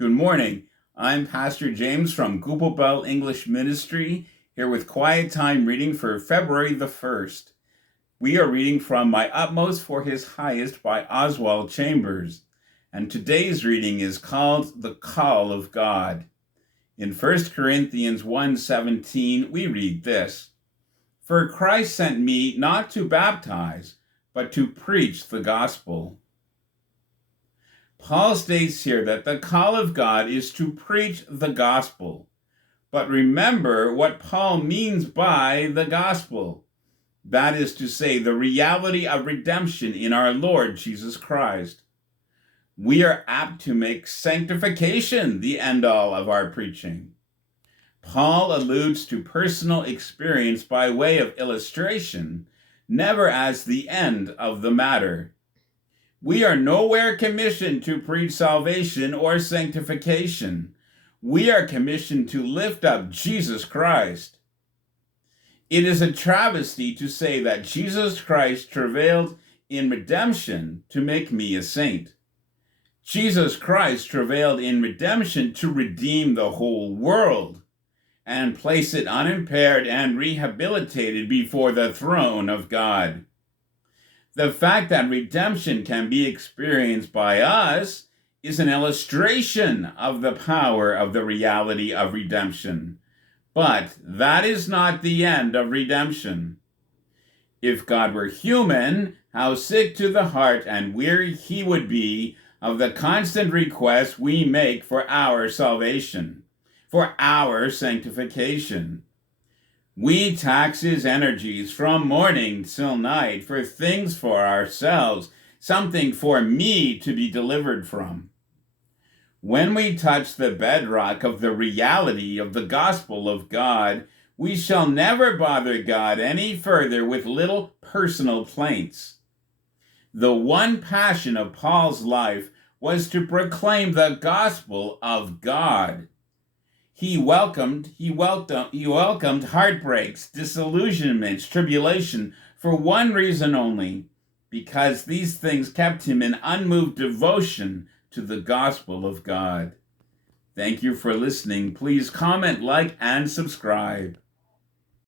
Good morning. I'm Pastor James from Gupabal English Ministry, here with Quiet Time reading for February the 1st. We are reading from My Utmost for His Highest by Oswald Chambers, and today's reading is called The Call of God. In 1 Corinthians 1:17, we read this: "For Christ sent me not to baptize, but to preach the gospel." Paul states here that the call of God is to preach the gospel. But remember what Paul means by the gospel. That is to say, the reality of redemption in our Lord Jesus Christ. We are apt to make sanctification the end-all of our preaching. Paul alludes to personal experience by way of illustration, never as the end of the matter. We are nowhere commissioned to preach salvation or sanctification. We are commissioned to lift up Jesus Christ. It is a travesty to say that Jesus Christ travailed in redemption to make me a saint. Jesus Christ travailed in redemption to redeem the whole world and place it unimpaired and rehabilitated before the throne of God. The fact that redemption can be experienced by us is an illustration of the power of the reality of redemption. But that is not the end of redemption. If God were human, how sick to the heart and weary he would be of the constant requests we make for our salvation, for our sanctification. We tax his energies from morning till night for things for ourselves, something for me to be delivered from. When we touch the bedrock of the reality of the gospel of God, we shall never bother God any further with little personal plaints. The one passion of Paul's life was to proclaim the gospel of God. He welcomed heartbreaks, disillusionments, tribulation for one reason only, because these things kept him in unmoved devotion to the gospel of God. Thank you for listening. Please comment, like, and subscribe.